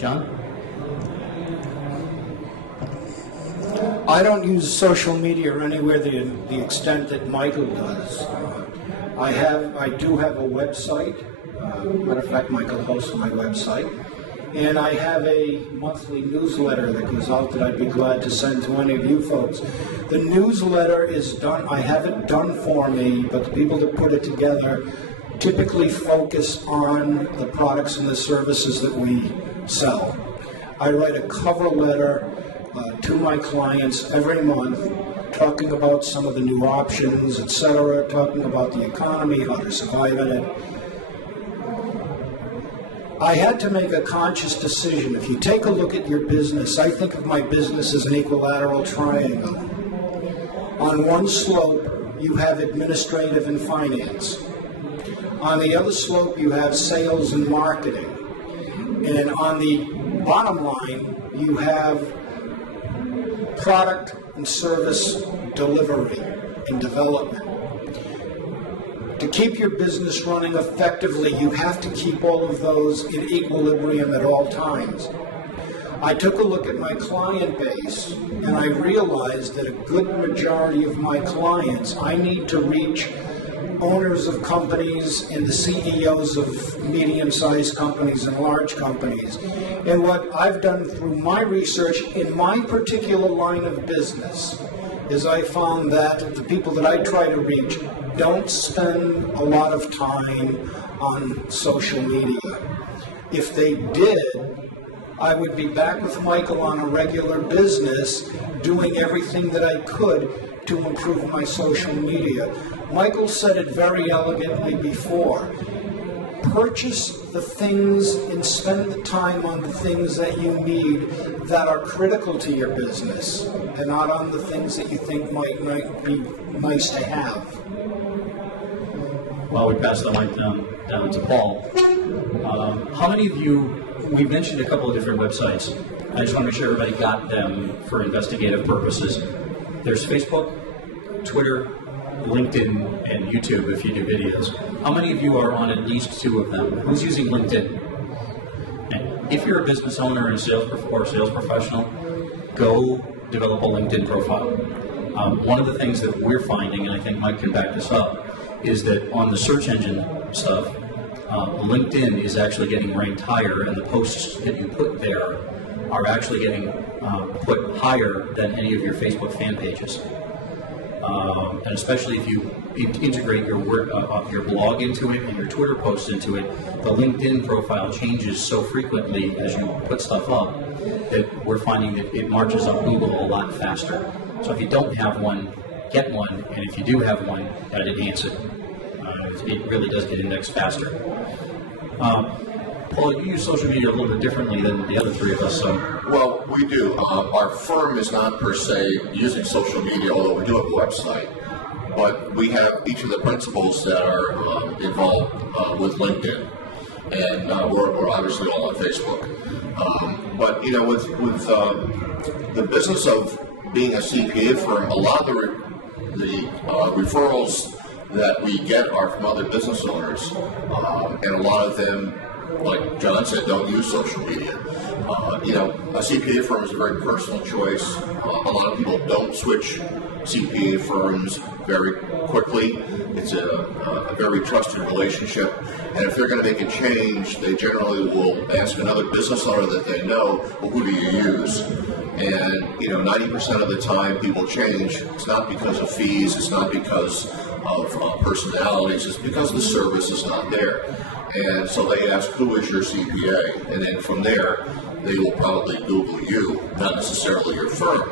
John? I don't use social media anywhere the extent that Michael does. I do have a website. Matter of fact, Michael hosts my website. And I have a monthly newsletter that goes out that I'd be glad to send to any of you folks. The newsletter is done, I have it done for me, but the people that put it together typically focus on the products and the services that we sell. I write a cover letter to my clients every month, talking about some of the new options, etc., talking about the economy, how to survive in it. I had to make a conscious decision. If you take a look at your business, I think of my business as an equilateral triangle. On one slope, you have administrative and finance. On the other slope, you have sales and marketing. And on the bottom line, you have product and service delivery and development. To keep your business running effectively, you have to keep all of those in equilibrium at all times. I took a look at my client base, and I realized that a good majority of my clients, I need to reach owners of companies and the CEOs of medium-sized companies and large companies. And what I've done through my research in my particular line of business is I found that the people that I try to reach don't spend a lot of time on social media. If they did, I would be back with Michael on a regular business doing everything that I could to improve my social media. Michael said it very elegantly before. Purchase the things and spend the time on the things that you need that are critical to your business and not on the things that you think might be nice to have. While we pass the mic down to Paul, how many of you, we mentioned a couple of different websites. I just want to make sure everybody got them for investigative purposes. There's Facebook, Twitter, LinkedIn, and YouTube if you do videos. How many of you are on at least two of them? Who's using LinkedIn? And if you're a business owner and or sales professional, go develop a LinkedIn profile. One of the things that we're finding, and I think Mike can back this up, is that on the search engine stuff, LinkedIn is actually getting ranked higher, and the posts that you put there are actually getting put higher than any of your Facebook fan pages. And especially if you integrate your your blog into it and your Twitter posts into it, the LinkedIn profile changes so frequently as you put stuff up that we're finding that it marches up Google a lot faster. So if you don't have one, get one, and if you do have one, enhance it. It really does get indexed faster. Paul, you use social media a little bit differently than the other three of us. So. Well, we do. Our firm is not per se using social media, although we do have a website. But we have each of the principals that are involved with LinkedIn, and we're obviously all on Facebook. But you know, with the business of being a CPA firm, a lot of the referrals that we get are from other business owners, and a lot of them, like John said, don't use social media. You know, a CPA firm is a very personal choice. A lot of people don't switch CPA firms very quickly. It's a very trusted relationship, and if they're going to make a change, they generally will ask another business owner that they know, well, who do you use? And, you know, 90% of the time people change. It's not because of fees, it's not because of personalities, it's because the service is not there. And so they ask, who is your CPA? And then from there, they will probably Google you, not necessarily your firm,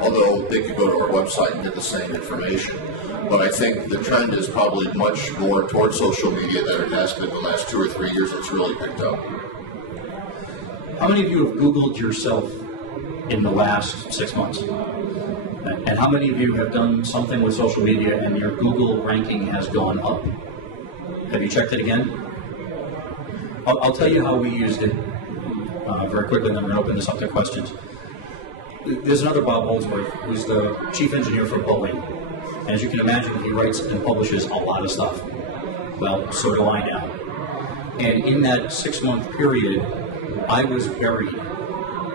although they could go to our website and get the same information. But I think the trend is probably much more towards social media than it has been the last 2 or 3 years. It's really picked up. How many of you have Googled yourself in the last 6 months? And how many of you have done something with social media and your Google ranking has gone up? Have you checked it again? I'll tell you how we used it very quickly, and then we're going to open this up to questions. There's another Bob Holdsworth, who's the chief engineer for Boeing. And as you can imagine, he writes and publishes a lot of stuff. Well, so do I now. And in that 6-month period, I was buried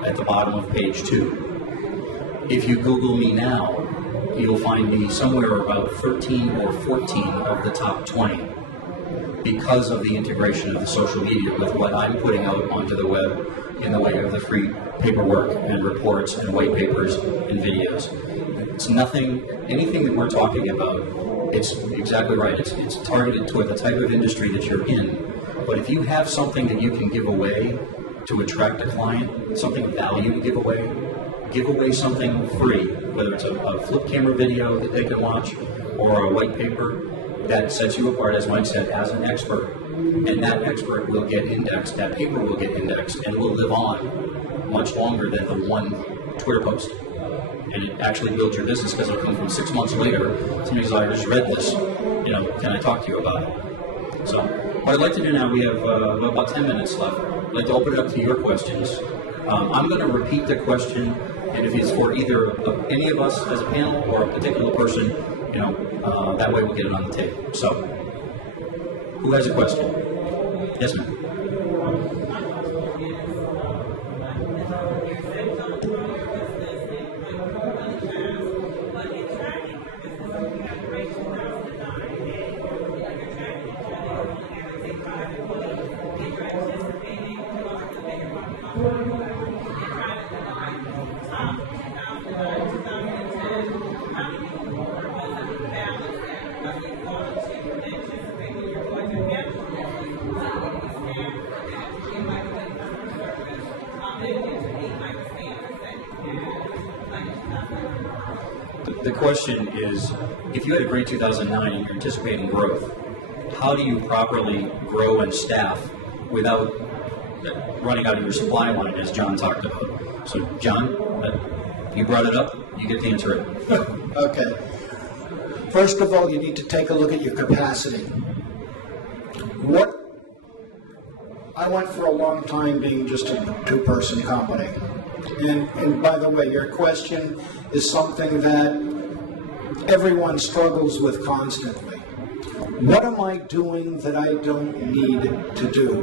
at the bottom of page 2. If you Google me now, you'll find me somewhere about 13 or 14 of the top 20 because of the integration of the social media with what I'm putting out onto the web in the way of the free paperwork and reports and white papers and videos. It's anything that we're talking about, it's exactly right. It's targeted toward the type of industry that you're in. But if you have something that you can give away to attract a client, something of value to give away something free, whether it's a flip camera video that they can watch or a white paper that sets you apart, as Mike said, as an expert. And that expert will get indexed, that paper will get indexed, and will live on much longer than the one Twitter post. And it actually builds your business because it'll come from 6 months later. Somebody's like, I just read this, can I talk to you about it? So what I'd like to do now, we have about 10 minutes left. I'd like to open it up to your questions. I'm going to repeat the question, and if it's for either any of us as a panel or a particular person, that way we'll get it on the table. So, who has a question? Yes, ma'am. The question is, if you had a great 2009 and you're anticipating growth, how do you properly grow and staff without running out of your supply line, as John talked about? So, John, you brought it up. You get to answer it. Okay. First of all, you need to take a look at your capacity. I went for a long time being just a two-person company. And by the way, your question is something that everyone struggles with constantly. What am I doing that I don't need to do?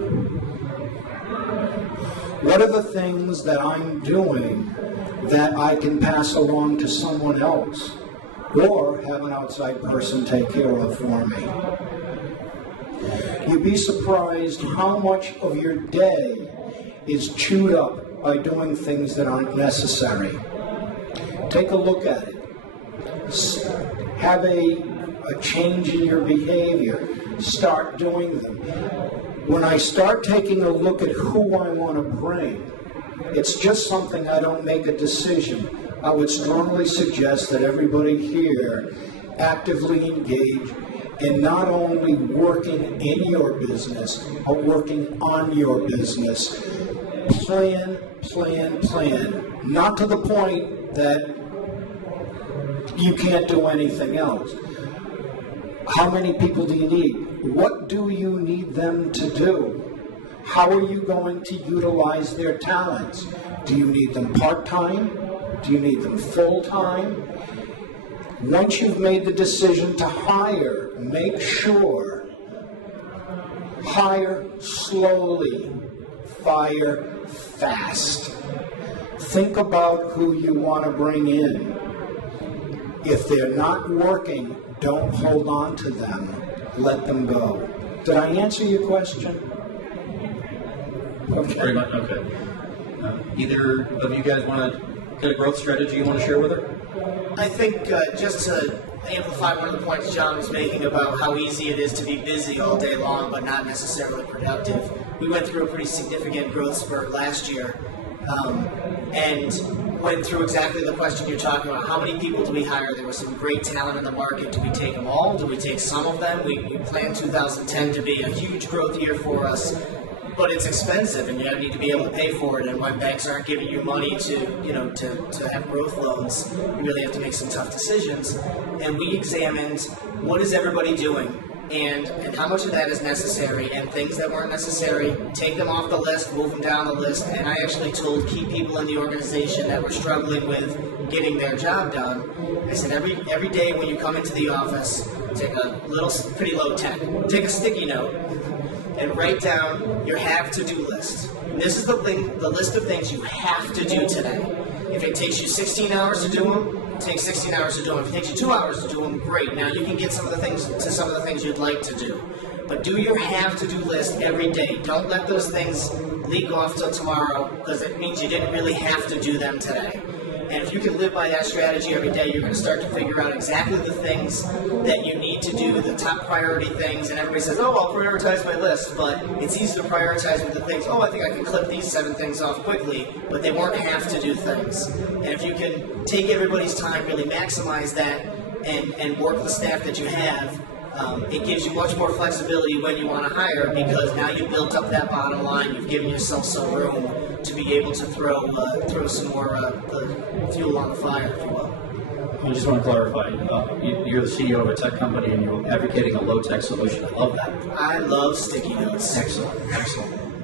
What are the things that I'm doing that I can pass along to someone else or have an outside person take care of for me? You'd be surprised how much of your day is chewed up by doing things that aren't necessary. Take a look at it. Have a change in your behavior. Start doing them. When I start taking a look at who I want to bring, it's just something I don't make a decision. I would strongly suggest that everybody here actively engage in not only working in your business, but working on your business. Plan, plan, plan. Not to the point that you can't do anything else. How many people do you need? What do you need them to do? How are you going to utilize their talents? Do you need them part-time? Do you need them full-time? Once you've made the decision to hire, make sure, hire slowly, fire fast. Think about who you want to bring in. If they're not working, don't hold on to them. Let them go. Did I answer your question? Okay. Very much. Okay. Either of you guys want to get a growth strategy you want to share with her? I think just to amplify one of the points John was making about how easy it is to be busy all day long but not necessarily productive. We went through a pretty significant growth spurt last year and went through exactly the question you're talking about. How many people do we hire? There was some great talent in the market. Do we take them all? Do we take some of them? We planned 2010 to be a huge growth year for us. But it's expensive, and you need to be able to pay for it. And when banks aren't giving you money to have growth loans, you really have to make some tough decisions. And we examined what is everybody doing, and how much of that is necessary, and things that weren't necessary, take them off the list, move them down the list. And I actually told key people in the organization that were struggling with getting their job done, I said, every day when you come into the office, take a little pretty low tech, take a sticky note, and write down your have to do list. And this is the list of things you have to do today. If it takes you 16 hours to do them, it takes 16 hours to do them. If it takes you 2 hours to do them, great. Now you can get some of the things you'd like to do. But do your have to do list every day. Don't let those things leak off till tomorrow, because it means you didn't really have to do them today. And if you can live by that strategy every day, you're going to start to figure out exactly the things that you need to do, the top priority things. And everybody says, oh, I'll prioritize my list. But it's easy to prioritize with the things, oh, I think I can clip these 7 things off quickly. But they weren't have to do things. And if you can take everybody's time, really maximize that, and work the staff that you have, it gives you much more flexibility when you want to hire, because now you've built up that bottom line. You've given yourself some room to be able to throw some more fuel on the fire, if you will. I just want to clarify, you're the CEO of a tech company and you're advocating a low-tech solution. I love that. I love sticky notes. Excellent, excellent.